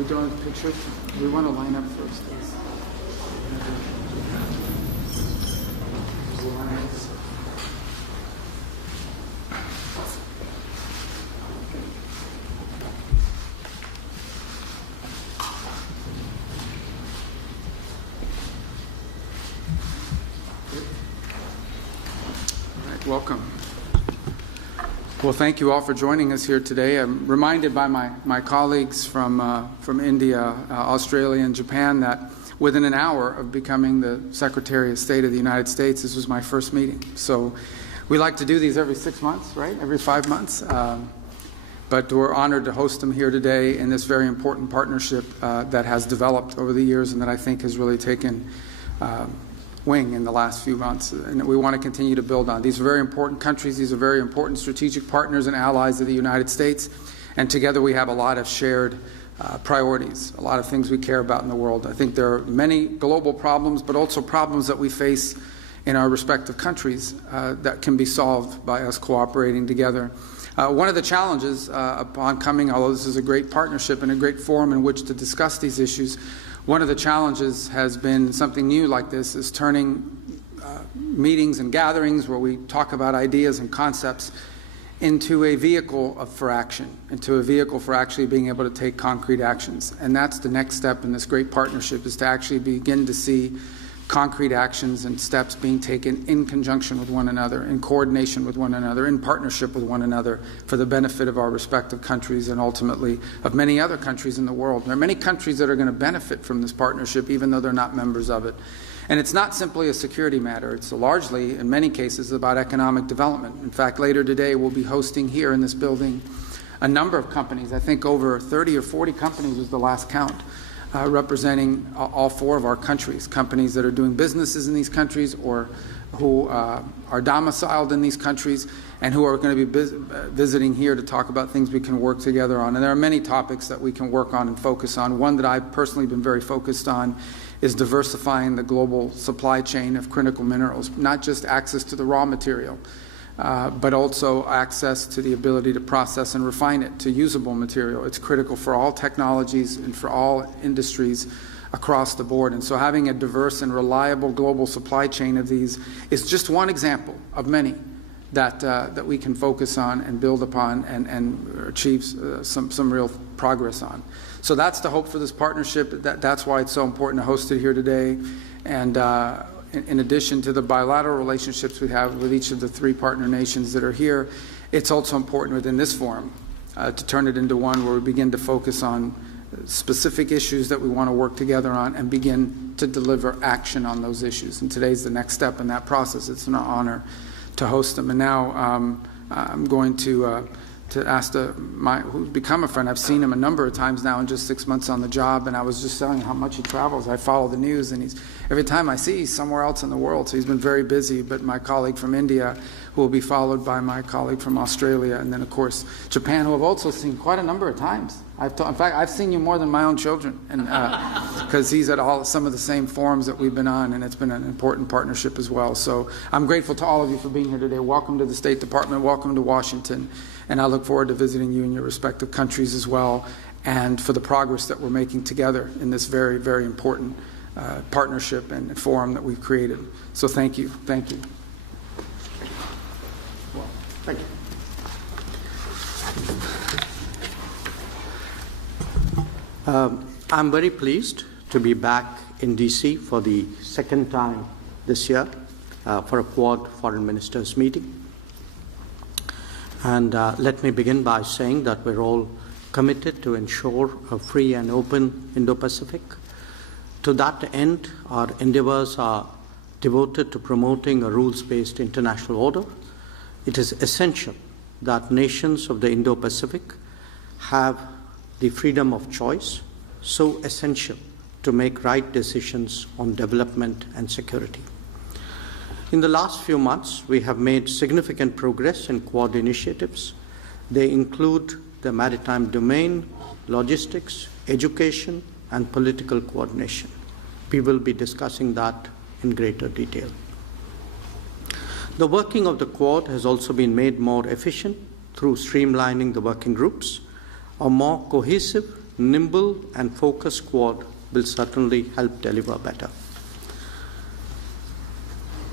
we doing pictures? We want to line up first. Welcome. Well, thank you all for joining us here today. I'm reminded by my colleagues from India, Australia, and Japan that within an hour of becoming the Secretary of State of the United States, this was my first meeting. So we like to do these every 6 months, right? Every 5 months. But we're honored to host them here today in this very important partnership that has developed over the years and that I think has really taken wing in the last few months, and we want to continue to build on. These are very important countries. These are very important strategic partners and allies of the United States, and together we have a lot of shared priorities, a lot of things we care about in the world. I think there are many global problems, but also problems that we face in our respective countries that can be solved by us cooperating together. One of the challenges upon coming, although this is a great partnership and a great forum in which to discuss these issues, one of the challenges has been something new like this, is turning meetings and gatherings where we talk about ideas and concepts into a vehicle for action, into a vehicle for actually being able to take concrete actions. And that's the next step in this great partnership, is to actually begin to see concrete actions and steps being taken in conjunction with one another, in coordination with one another, in partnership with one another for the benefit of our respective countries and ultimately of many other countries in the world. There are many countries that are going to benefit from this partnership even though they're not members of it. And it's not simply a security matter. It's largely, in many cases, about economic development. In fact, later today we'll be hosting here in this building a number of companies. I think over 30 or 40 companies was the last count. Representing all four of our countries, companies that are doing businesses in these countries or who are domiciled in these countries and who are going to be visiting here to talk about things we can work together on. And there are many topics that we can work on and focus on. One that I've personally been very focused on is diversifying the global supply chain of critical minerals, not just access to the raw material, but also access to the ability to process and refine it to usable material. It's critical for all technologies and for all industries across the board. And so having a diverse and reliable global supply chain of these is just one example of many that we can focus on and build upon and achieve some real progress on. So that's the hope for this partnership. That's why it's so important to host it here today. And in addition to the bilateral relationships we have with each of the three partner nations that are here, it's also important within this forum to turn it into one where we begin to focus on specific issues that we want to work together on and begin to deliver action on those issues. And today's the next step in that process. It's an honor to host them. And now I'm going to ask who's become a friend. I've seen him a number of times now in just 6 months on the job, and I was just telling how much he travels. I follow the news, and every time I see he's somewhere else in the world, so he's been very busy. But my colleague from India, who will be followed by my colleague from Australia, and then of course Japan, who I've also seen quite a number of times. In fact, I've seen you more than my own children, and because he's at some of the same forums that we've been on, and it's been an important partnership as well. So I'm grateful to all of you for being here today. Welcome to the State Department. Welcome to Washington. And I look forward to visiting you in your respective countries as well, and for the progress that we're making together in this very, very important partnership and forum that we've created. So thank you. Thank you. Well, thank you. I'm very pleased to be back in DC for the second time this year for a Quad Foreign Ministers meeting. And let me begin by saying that we're all committed to ensure a free and open Indo-Pacific. To that end, our endeavors are devoted to promoting a rules-based international order. It is essential that nations of the Indo-Pacific have the freedom of choice, so essential to make right decisions on development and security. In the last few months, we have made significant progress in Quad initiatives. They include the maritime domain, logistics, education, and political coordination. We will be discussing that in greater detail. The working of the Quad has also been made more efficient through streamlining the working groups. A more cohesive nimble, and focused Quad will certainly help deliver better.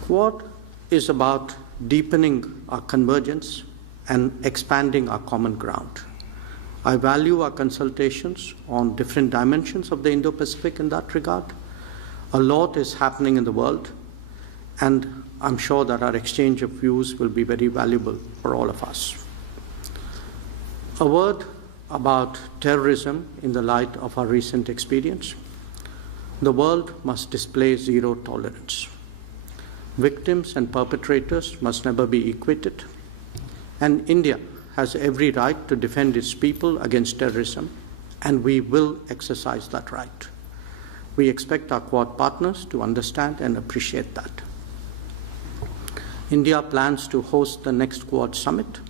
Quad is about deepening our convergence and expanding our common ground. I value our consultations on different dimensions of the Indo-Pacific in that regard. A lot is happening in the world, and I'm sure that our exchange of views will be very valuable for all of us. A word about terrorism in the light of our recent experience. The world must display zero tolerance. Victims and perpetrators must never be equated, and India has every right to defend its people against terrorism, and we will exercise that right. We expect our Quad partners to understand and appreciate that. India plans to host the next Quad summit.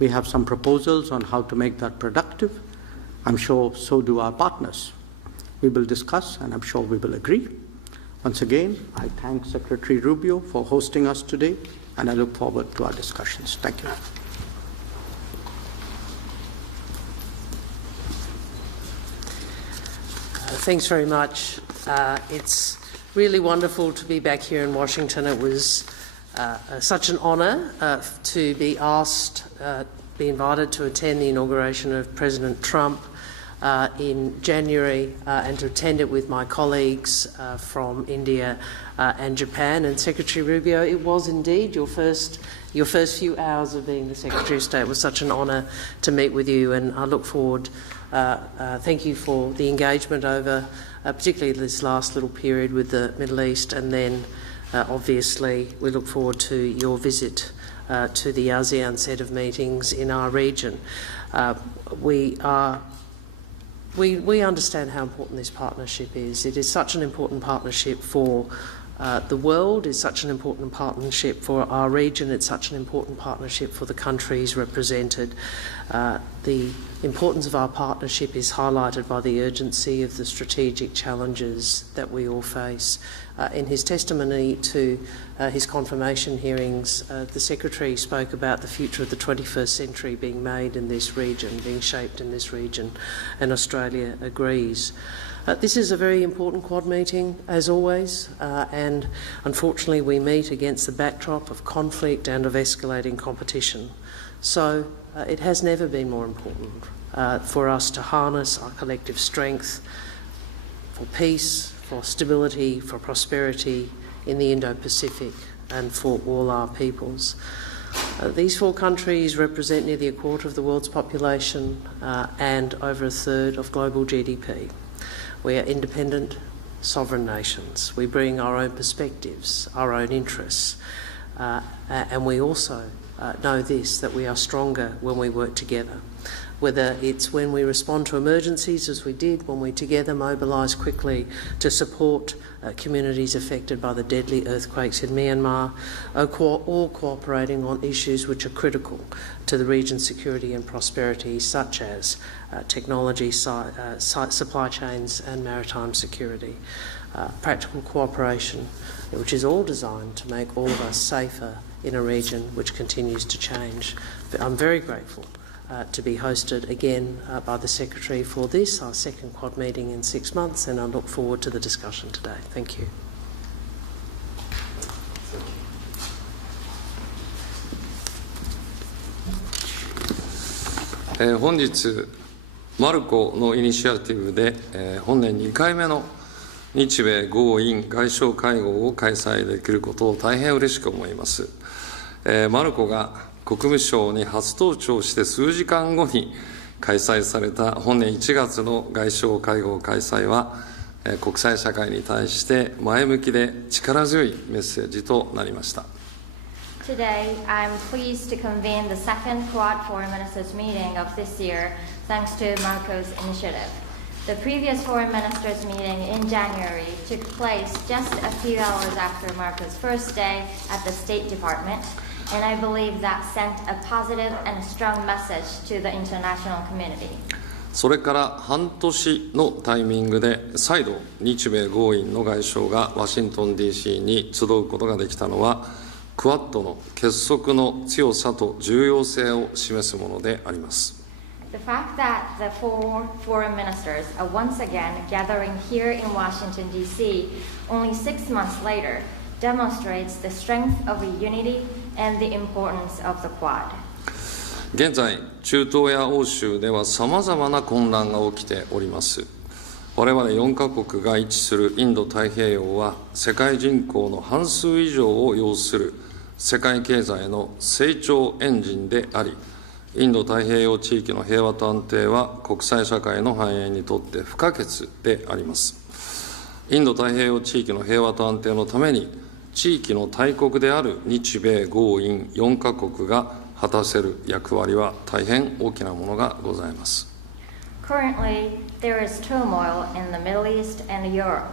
We have some proposals on how to make that productive. I'm sure so do our partners. We will discuss, and I'm sure we will agree. Once again, I thank Secretary Rubio for hosting us today, and I look forward to our discussions. Thank you. Thanks very much. It's really wonderful to be back here in Washington. It was such an honour to be asked, be invited to attend the inauguration of President Trump in January and to attend it with my colleagues from India and Japan. And Secretary Rubio, it was indeed your first few hours of being the Secretary of State. It was such an honour to meet with you, and I look forward. Thank you for the engagement over particularly this last little period with the Middle East, and then obviously we look forward to your visit to the ASEAN set of meetings in our region. We understand how important this partnership is. It is such an important partnership for the world, it's such an important partnership for our region, it's such an important partnership for the countries represented. The importance of our partnership is highlighted by the urgency of the strategic challenges that we all face. In his testimony to his confirmation hearings, the Secretary spoke about the future of the 21st century being made in this region, being shaped in this region, and Australia agrees. This is a very important Quad meeting, as always, and unfortunately we meet against the backdrop of conflict and of escalating competition. So it has never been more important for us to harness our collective strength for peace, for stability, for prosperity in the Indo-Pacific and for all our peoples. These four countries represent nearly a quarter of the world's population and over a third of global GDP. We are independent, sovereign nations. We bring our own perspectives, our own interests, and we also know this, that we are stronger when we work together. Whether it's when we respond to emergencies, as we did, when we together mobilise quickly to support communities affected by the deadly earthquakes in Myanmar, or cooperating on issues which are critical to the region's security and prosperity, such as technology, supply chains and maritime security. Practical cooperation, which is all designed to make all of us safer in a region which continues to change. I'm very grateful to be hosted again by the Secretary for this, our second Quad meeting in 6 months, and I look forward to the discussion today. Thank you. Today, 本日、マルコのイニシアティブで、本年2回目の日米豪印外相会合を開催できることを大変嬉しく思います。マルコが国務省に初登庁して数時間後に開催された本年1月の外相会合開催は、国際社会に対して前向きで力強いメッセージとなりました。Today, I'm pleased to convene the second Quad Foreign Ministers meeting of this year, thanks to Marco's initiative. The previous Foreign Ministers meeting in January took place just a few hours after Marco's first day at the State Department, and I believe that sent a positive and a strong message to the international community. それから半年のタイミングで再度日米豪印の外相がワシントン DC に集うことができたのはクアッドの結束の強さと重要性を示すものであります。The fact that the 4 foreign ministers are once again gathering here in Washington, D.C. only 6 months later demonstrates the strength of a unity and the importance of the Quad. 現在、中東や欧州ではさまざまな混乱が起きております。我々4カ国が位置するインド太平洋は世界人口の半数以上を要する世界経済の成長エンジンであり、インド太平洋地域の平和と安定は国際社会の繁栄にとって不可欠であります。インド太平洋地域の平和と安定のために、地域の大国である日米豪印4カ国が果たせる役割は大変大きなものがございます。Currently, there is turmoil in the Middle East and Europe.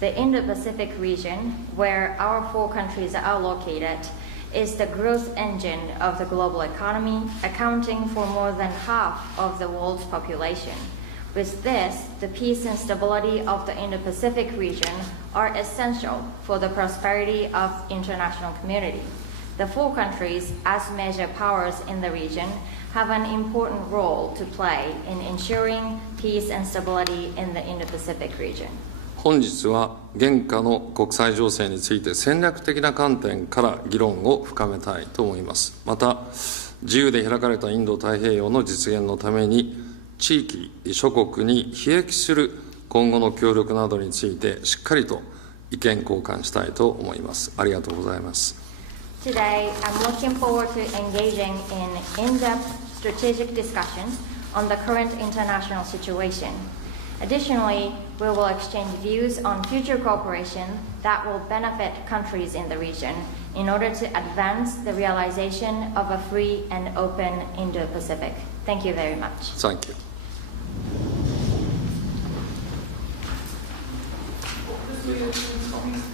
The Indo-Pacific region, where our 4 countries are located, is the growth engine of the global economy, accounting for more than half of the world's population. With this, the peace and stability of the Indo-Pacific region are essential for the prosperity of international community. The 4 countries, as major powers in the region, have an important role to play in ensuring peace and stability in the Indo-Pacific region. 本日は現下の国際情勢について戦略的な観点から議論を深めたいと思います。また、自由で開かれたインド太平洋の実現のために、地域諸国に裨益する今後の協力などについてしっかりと意見交換したいと思います。ありがとうございます。Today, I'm looking forward to engaging in in-depth strategic discussions on the current international situation. Additionally, we will exchange views on future cooperation that will benefit countries in the region in order to advance the realization of a free and open Indo-Pacific. Thank you very much. Thank you. This